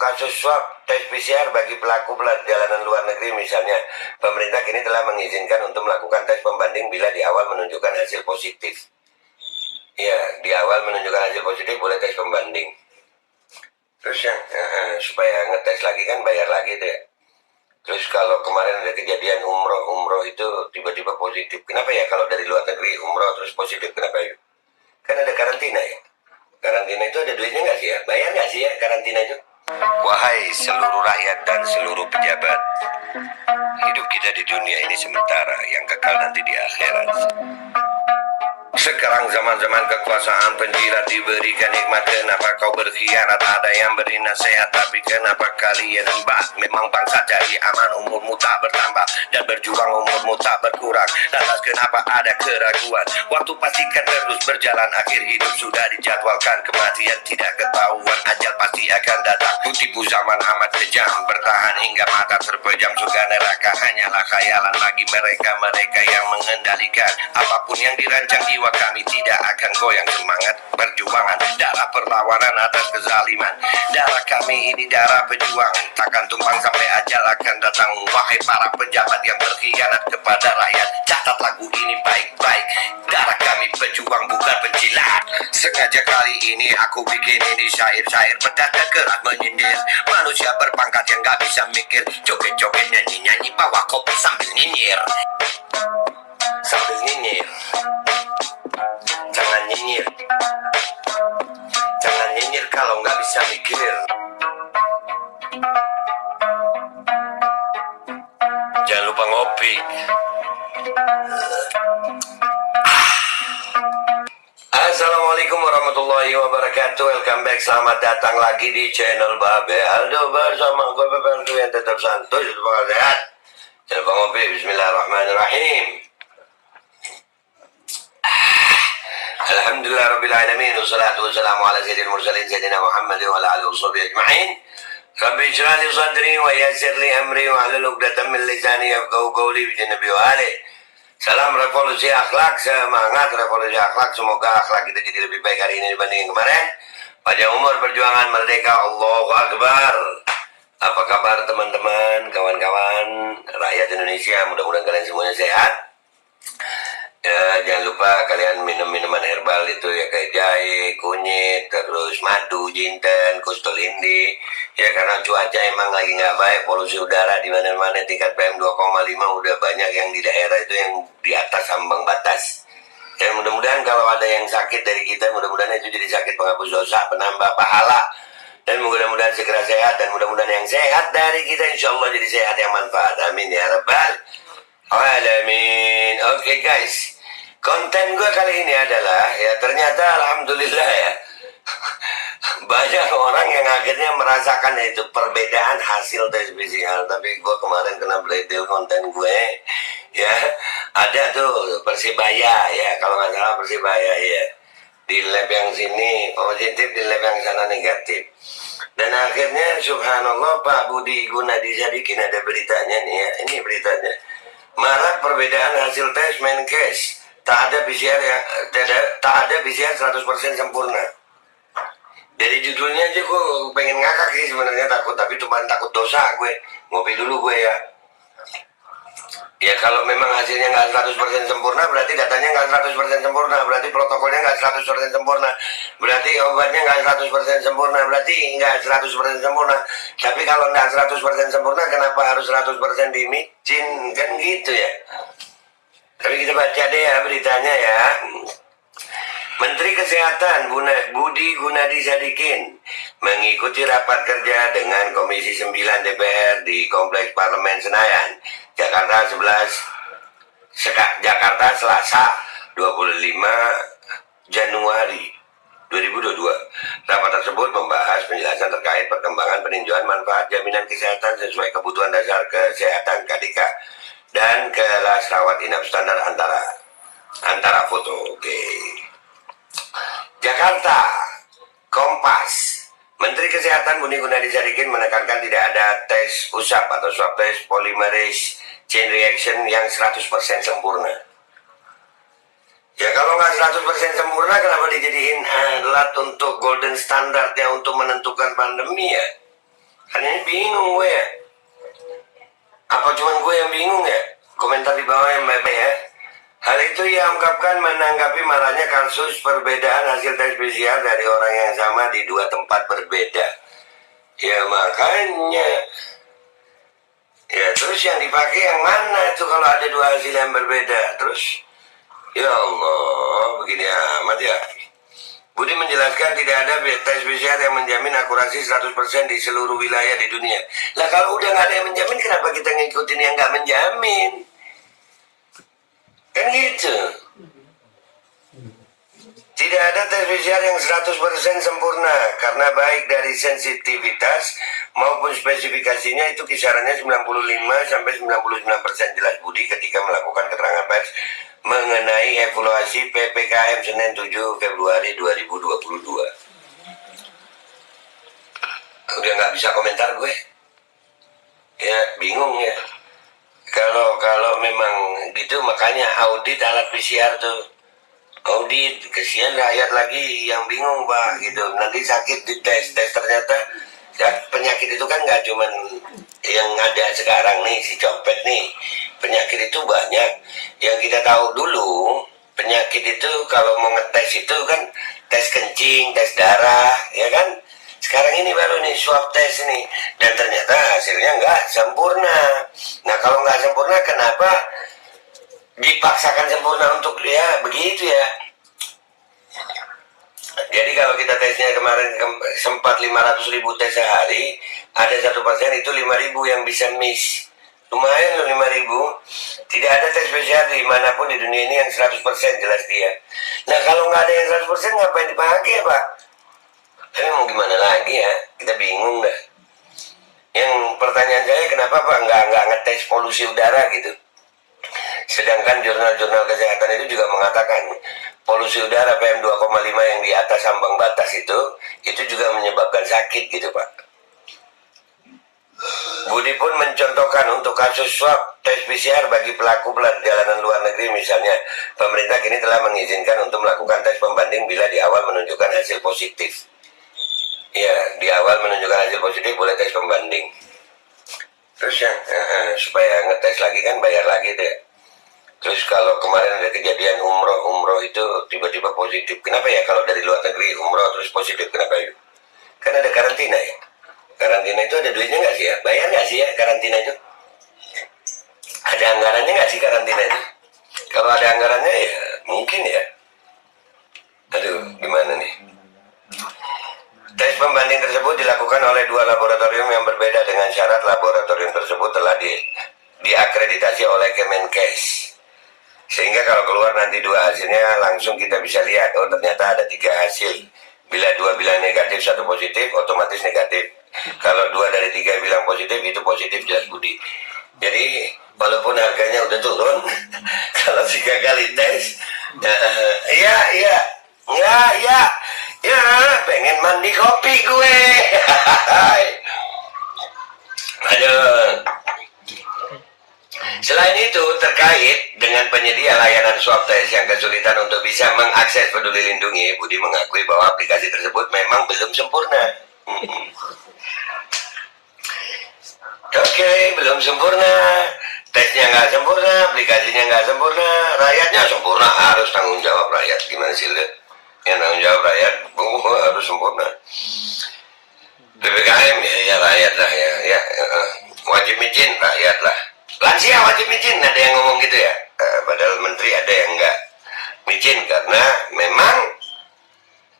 kasus swab tes PCR bagi pelaku perjalanan luar negeri misalnya, pemerintah kini telah mengizinkan untuk melakukan tes pembanding bila di awal menunjukkan hasil positif. Ya, di awal menunjukkan hasil positif boleh tes pembanding. Terus yang supaya ngetes lagi kan bayar lagi deh. Terus kalau kemarin ada kejadian umroh itu tiba-tiba positif. Kenapa ya kalau dari luar negeri umroh terus positif, kenapa ya? Kan ada karantina ya. Karantina itu ada duitnya nggak sih ya? Bayar nggak sih ya karantina itu? Wahai seluruh rakyat dan seluruh pejabat, hidup kita di dunia ini sementara, yang kekal nanti di akhirat. Sekarang zaman-zaman kekuasaan penjilat diberikan nikmat, kenapa kau berkhianat? Ada yang beri nasihat, tapi kenapa kalian embat? Memang bangsa cari aman, umurmu tak bertambah, dan berjuang umurmu tak berkurang. Lantas kenapa ada keraguan? Waktu pastikan terus berjalan, akhir hidup sudah dijadwalkan. Kematian tidak ketahuan, ajal pasti akan datang. Tipu zaman amat kejam, bertahan hingga mata terpejam. Surga neraka hanyalah khayalan bagi mereka-mereka yang mengendalikan. Apapun yang dirancang jiwa kami tidak akan goyang. Semangat perjuangan, darah perlawanan atas kezaliman. Darah kami ini darah pejuang, takkan tumpang sampai ajal akan datang. Wahai para pejabat yang berkhianat kepada rakyat, catat lagu ini baik-baik. Darah kami pejuang bukan penjilat. Sengaja kali ini aku bikin ini syair-syair berdada keras menyindir manusia berpangkat yang gak bisa mikir. Joget-joget, nyanyi-nyanyi, bawa kopi sambil nyinyir. Sambil nyinyir. Jangan nyinyir. Jangan nyinyir kalau nggak bisa mikir. Jangan lupa ngopi. Assalamualaikum warahmatullahi wabarakatuh. Welcome back, selamat datang lagi di channel Babe Aldo bersama gue Babe Aldo yang tetap santuy, tetap sehat. Jangan lupa ngopi. Bismillahirrahmanirrahim. Alhamdulillah Rabbil Alamin, wassalatu wassalamu ala sayyidil mursalin sayyidina Muhammad wa ala alihi washabihi ajma'in. Rabbi shrah li sadri wa yassir li amri wa hlul 'uqdatam min lisani yafqahu qawli bi nabi wa ali. Salam revolusi akhlak, semangat revolusi akhlak. Semoga akhlak kita jadi lebih baik hari ini dibanding kemarin. Panjang umur, perjuangan, merdeka, Allahu Akbar. Apa kabar teman-teman, kawan-kawan, rakyat Indonesia? Mudah-mudahan kalian semuanya sehat. Ya, jangan lupa kalian minum minuman herbal itu ya, kayak jahe, kunyit, terus madu, jinten, kustolindi. Ya karena cuaca emang lagi nggak baik, polusi udara di mana-mana, tingkat PM 2,5 udah banyak yang di daerah itu yang di atas ambang batas. Ya mudah-mudahan kalau ada yang sakit dari kita, mudah-mudahan itu jadi sakit penghapus dosa, penambah pahala. Dan mudah-mudahan segera sehat, dan mudah-mudahan yang sehat dari kita insya Allah jadi sehat yang manfaat. Amin ya rabbal alamin. Oke guys, konten gue kali ini adalah, ya ternyata alhamdulillah ya, banyak orang yang akhirnya merasakan itu perbedaan hasil tes PCR. Tapi gue kemarin kena bledel konten gue, ya ada tuh Persibaya ya, kalau nggak salah Persibaya ya, di lab yang sini positif, di lab yang sana negatif. Dan akhirnya subhanallah Pak Budi Gunadi Sadikin ada beritanya nih ya, ini beritanya. Marak perbedaan hasil tes Menkes, tak ada PCR yang tak ada PCR 100% sempurna. Dari judulnya aja gue pengen ngakak sih sebenarnya, takut, tapi cuma takut dosa gue. Ngopi dulu gue ya. Ya kalau memang hasilnya nggak 100% sempurna, berarti datanya nggak 100% sempurna, berarti protokolnya nggak 100% sempurna, berarti obatnya nggak 100% sempurna, berarti nggak 100% sempurna. Tapi kalau nggak 100% sempurna, kenapa harus 100% dimicin? Kan gitu ya. Tapi kita baca deh ya beritanya ya. Menteri Kesehatan Budi Gunadi Sadikin mengikuti rapat kerja dengan Komisi 9 DPR di Kompleks Parlemen Senayan, Jakarta Selasa 25 Januari 2022. Rapat tersebut membahas penjelasan terkait perkembangan peninjauan manfaat jaminan kesehatan sesuai kebutuhan dasar kesehatan KDK dan kelas rawat inap standar antara foto. Oke. Jakarta, Kompas. Menteri Kesehatan Budi Gunadi Sadikin menekankan tidak ada tes usap atau swab test polymerase chain reaction yang 100% sempurna. Ya kalau nggak 100% sempurna, kenapa dijadiin alat untuk golden standard ya untuk menentukan pandemi ya? Kan ini bingung gue ya. Apa cuman gue yang bingung ya? Komentar di bawah yang baik ya. Hal itu ia ungkapkan menanggapi marahnya kasus perbedaan hasil tes PCR dari orang yang sama di dua tempat berbeda. Ya makanya. Ya terus yang dipakai yang mana itu kalau ada dua hasil yang berbeda? Terus, ya Allah, begini amat ya. Budi menjelaskan tidak ada tes PCR yang menjamin akurasi 100% di seluruh wilayah di dunia. Lah kalau udah nggak ada yang menjamin, kenapa kita ngikutin yang nggak menjamin? Kan gitu. Tidak ada tes PCR yang 100% sempurna, karena baik dari sensitivitas maupun spesifikasinya itu kisarannya 95-99% jelas Budi ketika melakukan keterangan pers mengenai evaluasi PPKM Senin 7 Februari 2022. Udah nggak bisa komentar gue. Ya bingung ya. Kalau memang gitu makanya audit alat PCR tuh. Audit, kesian rakyat lagi yang bingung Pak gitu. Nanti sakit di tes ternyata ya, penyakit itu kan nggak cuman yang ada sekarang nih si copet nih. Penyakit itu banyak. Yang kita tahu dulu penyakit itu kalau mau ngetes itu kan tes kencing, tes darah, ya kan? Sekarang ini baru nih swab tes nih dan ternyata hasilnya nggak sempurna. Nah kalau nggak sempurna kenapa dipaksakan sempurna untuk ya begitu ya. Jadi kalau kita tesnya kemarin sempat 500.000 tes sehari, ada 1% itu 5.000 yang bisa miss. Lumayan loh 5.000. Tidak ada tes PCR dimanapun di dunia ini yang 100% jelas dia. Nah kalau nggak ada yang 100% ngapain dipakai Pak? Tapi mau gimana lagi ya? Kita bingung dah. Yang pertanyaan saya kenapa Pak nggak ngetes polusi udara gitu? Sedangkan jurnal-jurnal kesehatan itu juga mengatakan polusi udara PM 2,5 yang di atas ambang batas itu juga menyebabkan sakit gitu Pak. Budi pun mencontohkan untuk kasus swab tes PCR bagi pelaku perjalanan luar negeri misalnya, pemerintah kini telah mengizinkan untuk melakukan tes pembanding bila di awal menunjukkan hasil positif. Ya, di awal menunjukkan hasil positif boleh tes pembanding. Terus yang supaya ngetes lagi kan bayar lagi deh. Terus kalau kemarin ada kejadian umroh itu tiba-tiba positif. Kenapa ya kalau dari luar negeri umroh terus positif kenapa itu? Kan ada karantina ya. Karantina itu ada duitnya nggak sih ya? Bayar nggak sih ya karantina itu? Ada anggarannya nggak sih karantina itu? Kalau ada anggarannya ya mungkin ya. Aduh, gimana nih? Tes pembanding tersebut dilakukan oleh dua laboratorium yang berbeda dengan syarat laboratorium tersebut telah diakreditasi oleh Kemenkes. Sehingga kalau keluar nanti dua hasilnya langsung kita bisa lihat, oh ternyata ada 3 hasil. Bila 2 bilang negatif, 1 positif, otomatis negatif. Kalau 2 dari 3 bilang positif, itu positif jelas Budi. Jadi walaupun harganya udah turun, kalau 3 kali tes, ya, pengen mandi kopi gue. Aduh. Selain itu, terkait dengan penyedia layanan swab test yang kesulitan untuk bisa mengakses Peduli Lindungi, Budi mengakui bahwa aplikasi tersebut memang belum sempurna. Oke, belum sempurna. Tesnya nggak sempurna, aplikasinya nggak sempurna, rakyatnya sempurna, harus tanggung jawab rakyat. Gimana sih, Le? Yang tanggung jawab rakyat, harus sempurna. PPKM ya rakyat lah ya. Wajib micin rakyat lah. Lansia wajib micin, ada yang ngomong gitu ya. Padahal menteri ada yang nggak micin karena memang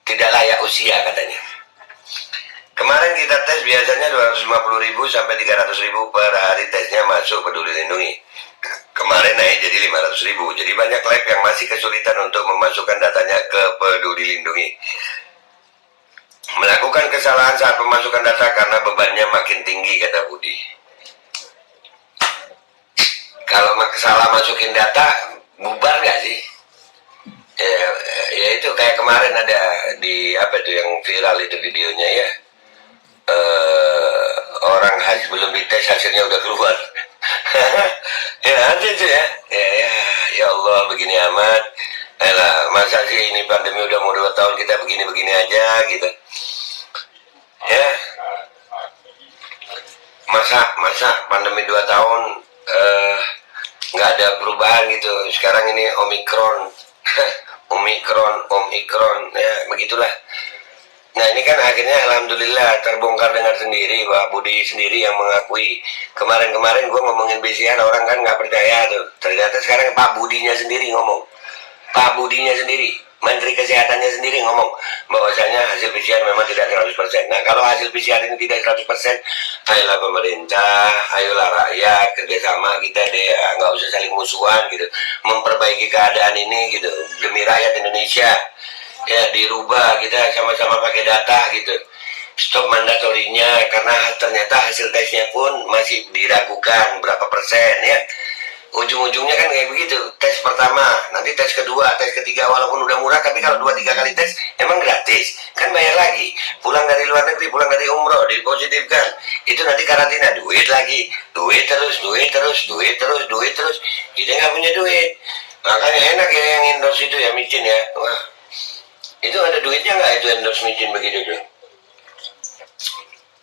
tidak layak usia katanya. Kemarin kita tes biasanya 250.000 sampai 300.000 per hari tesnya masuk Peduli Lindungi. Kemarin naik jadi 500.000. Jadi banyak lab yang masih kesulitan untuk memasukkan datanya ke Peduli Lindungi. Melakukan kesalahan saat pemasukan data karena bebannya makin tinggi, kata Budi. Kalau salah masukin data, bubar nggak sih? Ya itu kayak kemarin ada di apa itu yang viral itu videonya ya. Orang belum dites hasilnya udah keluar. Ya ada itu ya. Ya Allah begini amat. Masa sih ini pandemi udah mau 2 tahun kita begini-begini aja gitu. Ya. masa pandemi 2 tahun nggak ada perubahan gitu. Sekarang ini Omikron, Omikron, ya begitulah. Nah ini kan akhirnya alhamdulillah terbongkar dengan sendiri, Pak Budi sendiri yang mengakui. Kemarin-kemarin gue ngomongin PCR orang kan nggak percaya tuh. Ternyata sekarang Pak Budinya sendiri ngomong. Pak Budinya sendiri, Menteri Kesehatannya sendiri ngomong bahwasanya hasil PCR memang tidak 100%. Nah kalau hasil PCR ini tidak 100%, ayolah pemerintah, ayolah rakyat, kerjasama kita deh, nggak usah saling musuhan gitu. Memperbaiki keadaan ini gitu, demi rakyat Indonesia. Ya dirubah, kita sama-sama pakai data gitu, stop mandatorinya karena ternyata hasil tesnya pun masih diragukan berapa persen ya. Ujung-ujungnya kan kayak begitu, tes pertama, nanti tes kedua, tes ketiga walaupun udah murah, tapi kalau 2-3 kali tes emang gratis kan, bayar lagi. Pulang dari luar negeri, pulang dari umroh dipositifkan, itu nanti karantina, duit lagi, duit terus, kita nggak punya duit. Makanya enak ya yang endorse itu ya, micin ya. Wah, itu ada duitnya nggak itu endorse micin begitu tuh?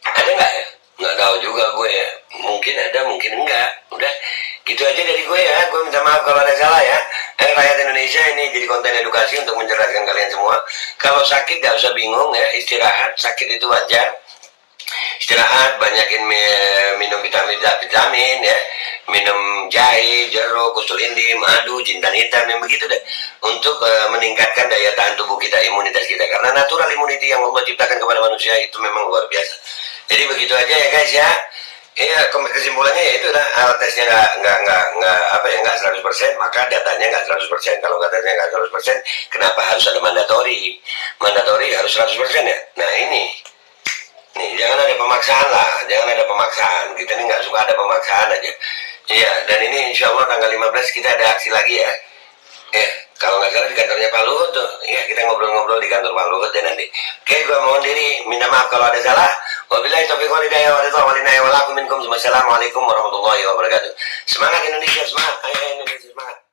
Ada nggak ya? Nggak tahu juga gue ya. Mungkin ada, mungkin enggak. Udah gitu aja dari gue ya. Gue minta maaf kalau ada salah ya. Rakyat Indonesia ini jadi konten edukasi untuk mencerahkan kalian semua. Kalau sakit gak usah bingung ya, istirahat. Sakit itu wajar. Istirahat, banyakin minum vitamin ya, minum jahe, jeruk, usul indi, madu, jintan hitam, yang begitu deh, untuk meningkatkan daya tahan tubuh kita, imunitas kita. Karena natural immunity yang Allah ciptakan kepada manusia itu memang luar biasa. Jadi begitu aja ya guys ya. Iya, kesimpulannya ya itu dah, alat tesnya nggak 100%, maka datanya nggak 100%. Kalau datanya nggak 100%, kenapa harus ada mandatori? Mandatori harus 100% ya. Nah ini. Nih, jangan ada pemaksaan lah, jangan ada pemaksaan. Kita ini nggak suka ada pemaksaan aja. Iya, dan ini insya Allah tanggal 15 kita ada aksi lagi ya. Ya, kalau nggak salah di kantornya Pak Luhut tuh. Iya, kita ngobrol-ngobrol di kantor Pak Luhut ya nanti. Oke, gue mohon diri, minta maaf kalau ada salah. Wabillahi taufiq wal hidayah wa ridha wal inayah wa lakum minkum. Assalamualaikum warahmatullahi wabarakatuh. Semangat Indonesia, semangat. Ayo Indonesia, semangat.